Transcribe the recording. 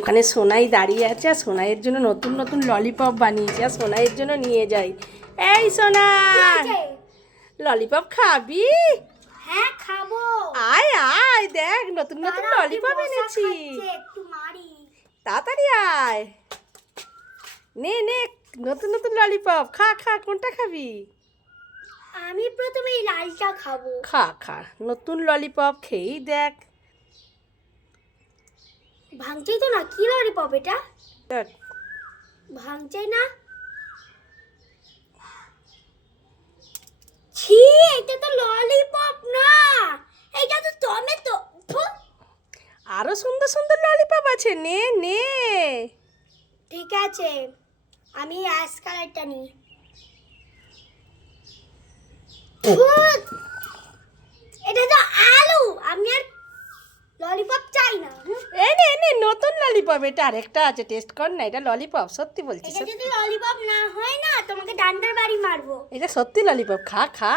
ওখানে সোনাই দাঁড়িয়ে আছে আর সোনাইয়ের জন্য নতুন নতুন ললিপপ বানিয়েছে আর সোনাইয়ের জন্য নিয়ে যাই। এই সোনা, ললিপপ খাবি? হ্যাঁ খাবো। আয় আয়, দেখ নতুন নতুন ললিপপ এনেছি। একটু মারি। তাড়াতাড়ি আয়, নে নে নতুন নতুন ললিপপ খা খা। কোনটা খাবি? আমি প্রথমে এই লালটা খাবো। খা খা, নতুন ললিপপ খেয়েই দেখ। ভাঙচাই তো না, কি ললিপপ এটা? দেখ ভাঙচাই না। ছি, এটা তো ললিপপ না, এটা তো টমেটো। আরো সুন্দর সুন্দর ললিপপ আছে, নে নে। ঠিক আছে, আমি অ্যাশ কালারটা নিই। এটা তো আলু, আমি আর ললিপপ চাই না। এই নে নে, নতুন ললিপপ এটা, আরেকটা আছে, টেস্ট কর না। এটা ললিপপ, সত্যি বলছি। এটা যদি ললিপপ না হয় না, তোমাকে ডান্ডার বাড়ি মারবো। এটা সত্যি ললিপপ, খা খা।